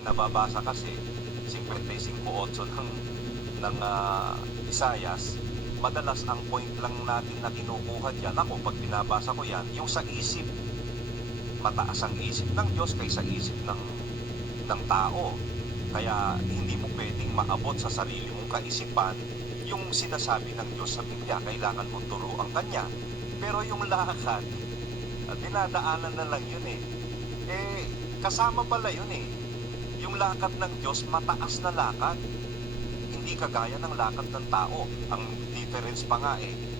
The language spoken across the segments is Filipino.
Nababasa kasi 55:8 ng Isayas, madalas ang point lang natin na kinukuha diyan, ako 'pag binabasa ko 'yan, yung sa isip. Mataas ang isip ng Diyos kaysa isip ng tao. Kaya hindi mo puwedeng maabot sa sarili mong kaisipan yung sinasabi ng Diyos sa Biblia, kailangan mong turuan Kanya. Pero yung lakad, dinadaanan na lang yun, eh. Eh, kasama pala yun, eh. Yung lakad ng Diyos, mataas na lakad. Hindi kagaya ng lakad ng tao. Ang difference pa nga,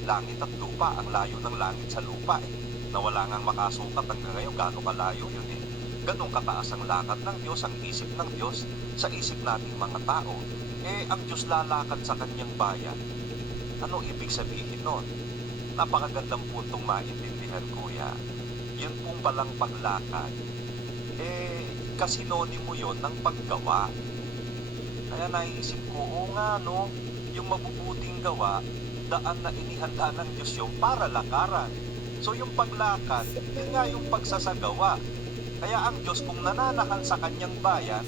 langit at lupa. Ang layo ng langit sa lupa, na wala ngang makasukat hanggang ngayon gaano kalayo yun, eh. Ganong kataas ang lakad ng Diyos, ang isip ng Diyos sa isip nating mga tao. Ang Diyos lalakad sa kanyang bayan. Ano ibig sabihin nun? Napakagandang puntong maintindihan, kuya. Yun pong palang paglakad, kasinonimo yon ng paggawa. Kaya naisip ko, oo nga no, yung mabubuting gawa, daan na inihanda ng Diyos yung para lakaran. So yung paglakad, yun nga yung pagsasagawa. Kaya ang Diyos kung nananahan sa kanyang bayan,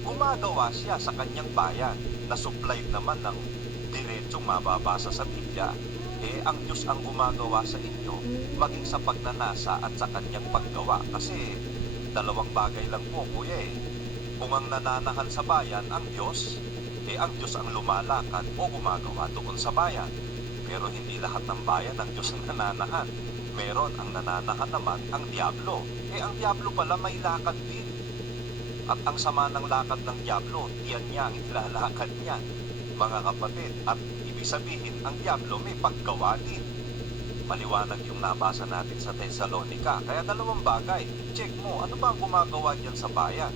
gumagawa siya sa kanyang bayan na supplied naman ng diretsong mababasa sa Biblia. Ang Diyos ang gumagawa sa inyo, maging sa pagnanasa at sa kanyang paggawa. Kasi dalawang bagay lang po, kuya, Kung ang nananahan sa bayan, ang Diyos ang lumalakad o gumagawa doon sa bayan. Pero hindi lahat ng bayan ang Diyos ang nananahan. Meron ang nananahan naman ang Diablo. Ang Diablo pala may lakad din. At ang sama ng lakad ng Diablo, tiyan niya ang ilalakad niya, mga kapatid. At ibig sabihin, ang Diablo may paggawa din. Maliwanag yung nabasa natin sa Thessalonica. Kaya dalawang bagay. Check mo, ano ba ang gumagawa diyan sa bayan?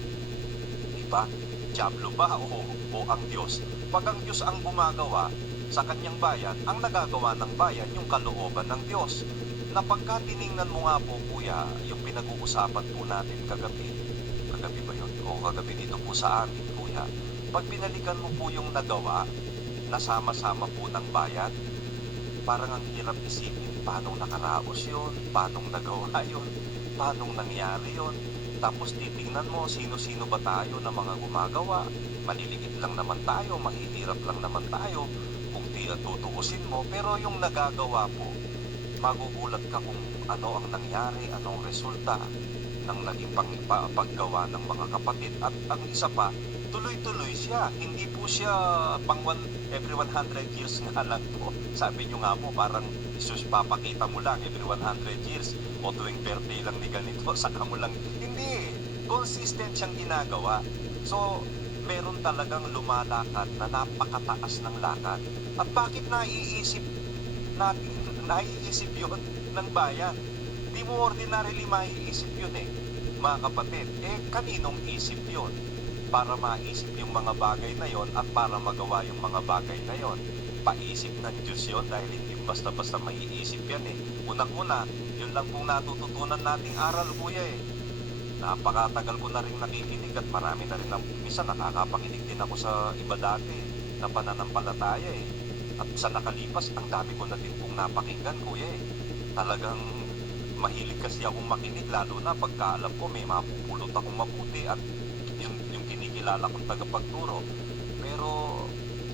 Diba? Diablo ba o ang Diyos? Pag ang Diyos ang gumagawa sa kanyang bayan, ang nagagawa ng bayan yung kalooban ng Diyos. Na pagka tiningnan mo nga po, kuya, yung pinag-uusapan po natin kagabi ba yun? O kagabi dito po sa amin, kuya. Pag binalikan mo po yung nagawa, nasama-sama po ng bayan, parang ang hirap isipin, paano nakaraos yun, paano nagawa yun, paano nangyari yun. Tapos titingnan mo, sino-sino ba tayo na mga gumagawa, maliliit lang naman tayo, mahihirap lang naman tayo, kung tutuusin mo, pero yung nagagawa po, magugulat ka kung ano ang nangyari, anong resulta ng naging paggawa ng mga kapatid. At ang isa pa, tuloy-tuloy siya. Hindi po siya every 100 years nga lang po. Sabi nyo nga po, parang isus papakita mo lang every 100 years o tuwing birthday lang ni ganito, saka mo lang. Hindi. Consistent siyang ginagawa. So, meron talagang lumalakad na napakataas ng lakad. At bakit naiisip yun ng bayan? Di mo ordinarily maiisip yun, mga kapatid. Kaninong isip yun? Para maisip yung mga bagay na yon at para magawa yung mga bagay na yon. Paisip ng Diyos yun dahil hindi basta-basta maiisip yan, Unang-una, yun lang pong natututunan nating aral, kuya, Napakatagal ko na rin nakikinig at marami na rin minsan nakakapakinig din ako sa iba dati na pananampalataya, At sa nakalipas, ang dami ko na din pong napakinggan, kuya, Talagang mahilig kasi akong makinig, lalo na pagka alam ko may mapupulot akong mabuti at yung kinikilala kong tagapagturo. Pero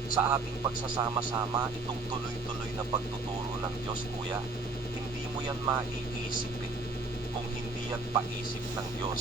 sa ating pagsasama-sama, itong tuloy-tuloy na pagtuturo ng Diyos, kuya, hindi mo yan maiisip, kung hindi yan paisip ng Diyos.